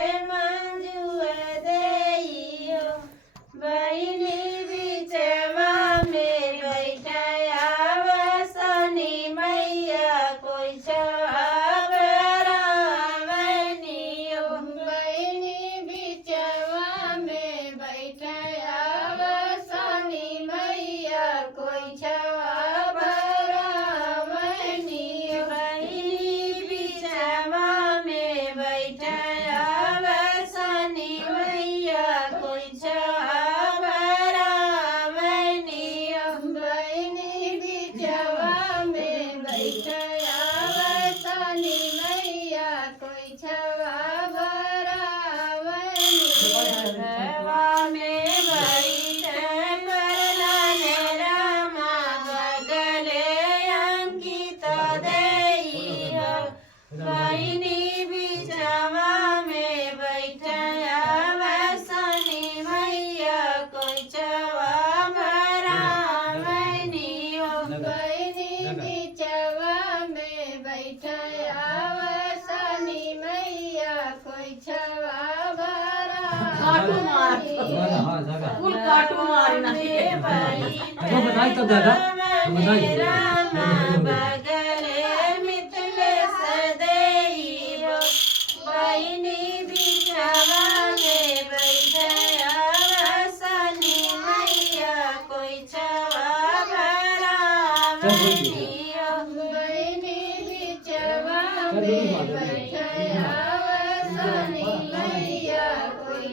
मंजुआ देइयो बहिनी बिचवा में बैठाया वसनी मैया कोई छावरावनियो बहिनी बिचवा में बैठाया वसनी मैया कोई छावरावनियो बहिनी बिचवा में बैठाया वसनी मैया कोई छावरावनियो बहिनी बिचवा में बैठाया वसनी मैया कोई छावरावनियो घरवा में बैठे परलाने रामा बगले अंकित देइयो बहिनी बिचवा में बैठाया वसनी मैया कोई छावरावनियो बहिनी बिचवा में बैठाया वसनी मैया कोई छावरावनियो फुल काटू मारी ना बगले मिथिलेश देइयो बहिनी बिचवा में बैठाया वसनी मैया कोई छावरावनियो बहिनी बिचवा में बैठाया वसनी मैया कोई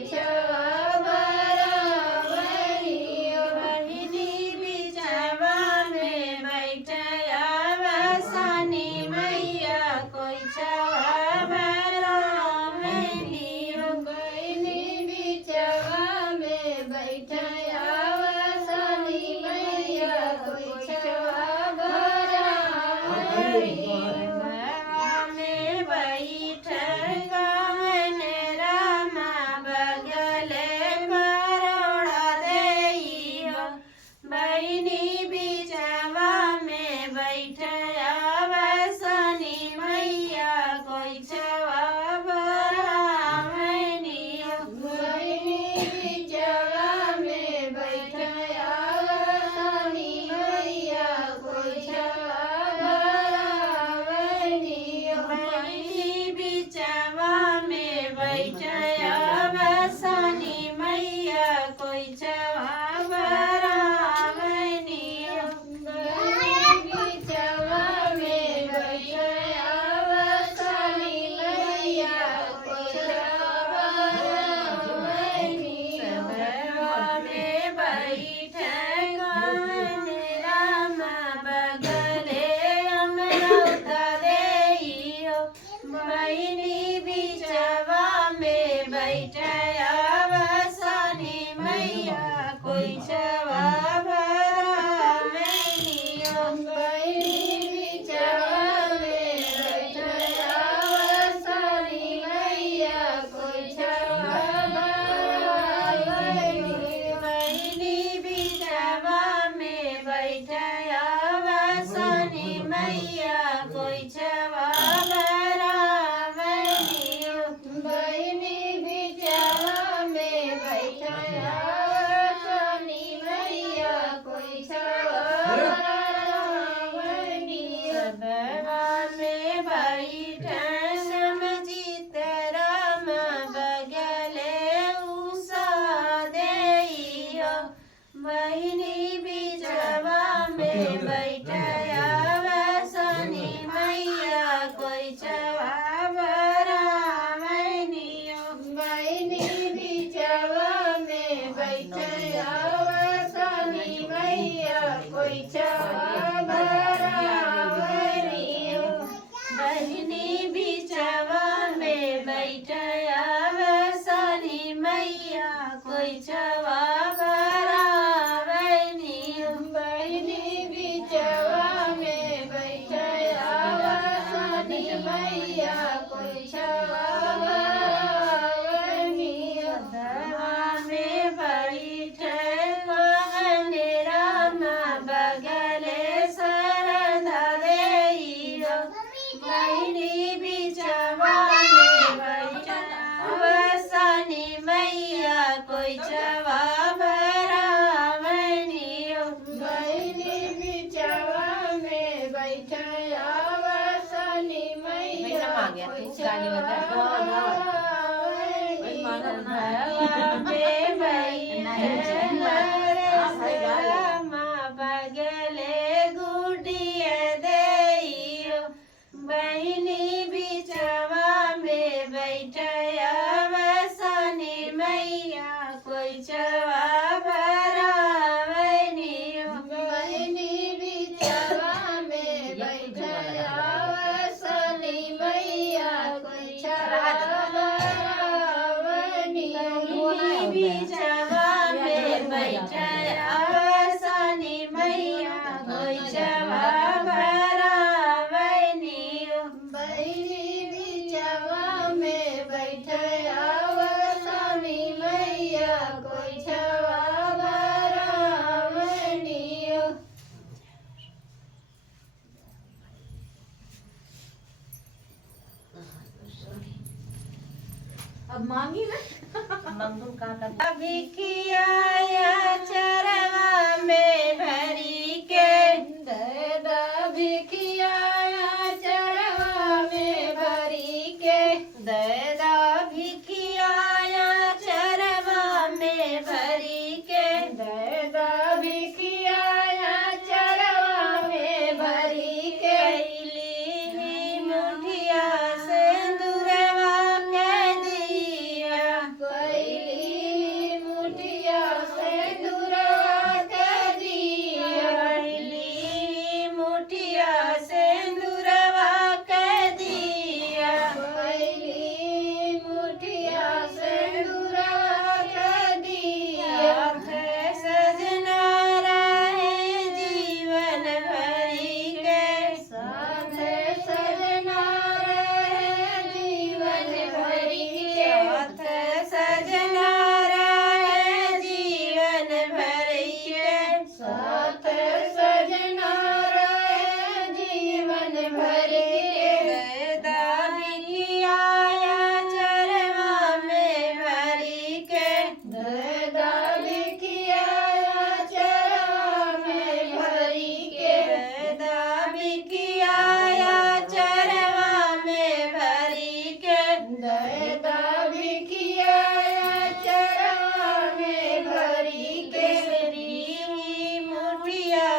छावरावनियो बहिनी बिचवा में बैठाया वसनी मैया कोई छावरावनियो बहिनी बिचवा में बैठाया वसनी मैया कोई छावरावनियो घरवा में बैठे गहन रामा बगले बरोड़ा देइयो बहिनी बिचवा में बैठाया वसनी मैया कोई छावरावनियो बहिनी बिचवा में बैठाया वसनी मैया कोई छावरावनियो बहिनी बिचवा में बैठाया वसनी मैया कोई छावरावनियो बहिनी बिचवा में बैठाया वसनी मैया कोई छावरावनियो घरवा में बैठे गहन रामा बगले अमरौता देइयो बहिनी बिचवा में बैठाया वसनी मैया कोई छावरावनियो बहिनी बिचवा में बैठाया वसनी मैया कोई छावरावनियो बहिनी बिचवा में बैठाया वसनी मैया कोई छावरावनियो बहिनी बिचवा में बैठाया वसनी मैया कोई छावरावनियो घरवा में बैठे समझित रामा बगले उषा देइयो बहिनी बिचवा में बैठाया वसनी मैया कोई छावरावनियो बहिनी बिचवा में बैठाया वसनी मैया कोई छावरावनियो बहिनी बिचवा में बैठाया वसनी मैया कोई छावरावनियो बहिनी बिचवा में बैठाया वसनी मैया कोई छावरावनियो घरवा में बैठे गहन रामा बगले सरधा देइयो बहिनी बिचवा में बैठाया बिचवा भरावनी बहिनी बिचवा में बैठया वसनी मैया कोइछवा भरावनी बिचवा में बैठया वसनी मैया कोइछवा भरावनी बहिनी बिचवा में बैठया वसनी मैया कोइछवा भरावनी अब मांगी ना मंगू का अभी किया चरवा में भरी के दादा भिखिया चरवा में भरी के दादा भिखिया चरवा में भरी के दादा भिखिया चरवा में भरी के कैली मुठिया सिंदूरवा के दिया कैली मुठिया से दूरवा के दिया कैली मुठिया सिंदूरवा के दिया कैली मुठिया से दूरवा के दिया साथ सजना रहे जीवन भरी के साथ सजना रहे जीवन भरी के साथ सजना रहे जीवन भरी के साथ सजना रहे जीवन भरी के दादी किया चरवा में भरी के दादा भिखिया चरवा में भरी के दादी किया चरवा में भरी के दादा भिखिया चरवा में भरी के केसरी मुठिया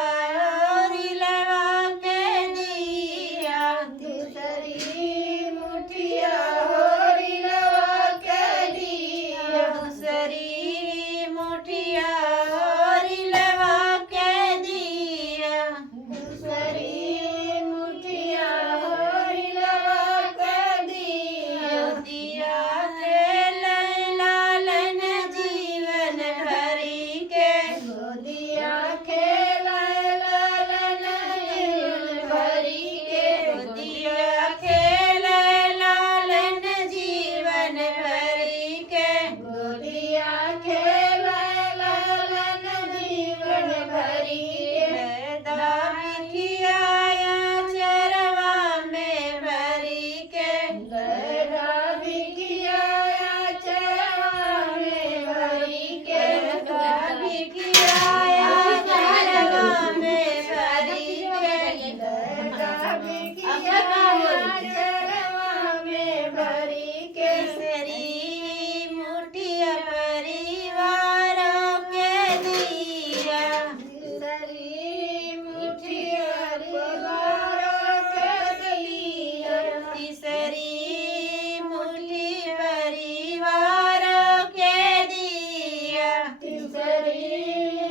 और लगा के दिया दूसरी मुठिया होरी लवा के दिया दूसरी मुठिया और लगा के दिया दूसरी मुठिया होरी लवा के दिया दिया के लालन जीवन भरी के गोदिया खेला लालन भरी के दिया खेल लालन जीवन भरी के गोदिया खेला लालन जीवन भरी के दादी किया चरवा में भरी के दादा भिखिया चरवा में भरी के दादी किया चरवा में भरी के दादा भिखिया चरवा में भरी के केसरी मुठिया परिवारों के दिया दूसरी मुठिया परिवारों के दिया तीसरी मुट्ठी परिवारों के दिया तीसरी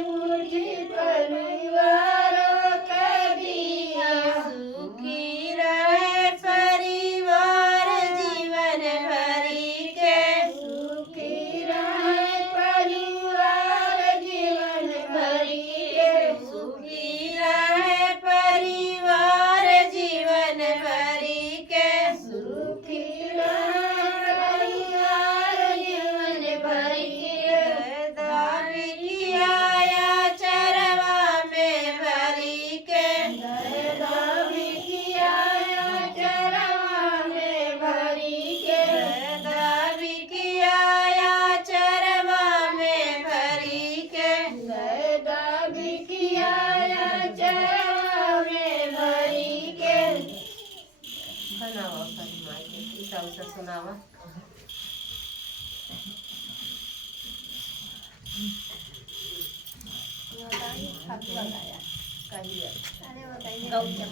मुट्ठी परिवारों के दिया सुखी रहे परिवार जीवन भरी के सुखी रहे परिवार जीवन भरी के सुखी रहे परिवार जीवन भरी के सुखी रहे परिवार जीवन भरी के दादी किया चरवा में भरी के दादा भिखिया चरवा में भरी के दादी किया चरवा में भरी के दादा भिखिया चरवा में भरी के बनावा फरमा के ईसा उसा सुनावा बताइए, खत लगाया। कहिए अरे बताइए। गौ के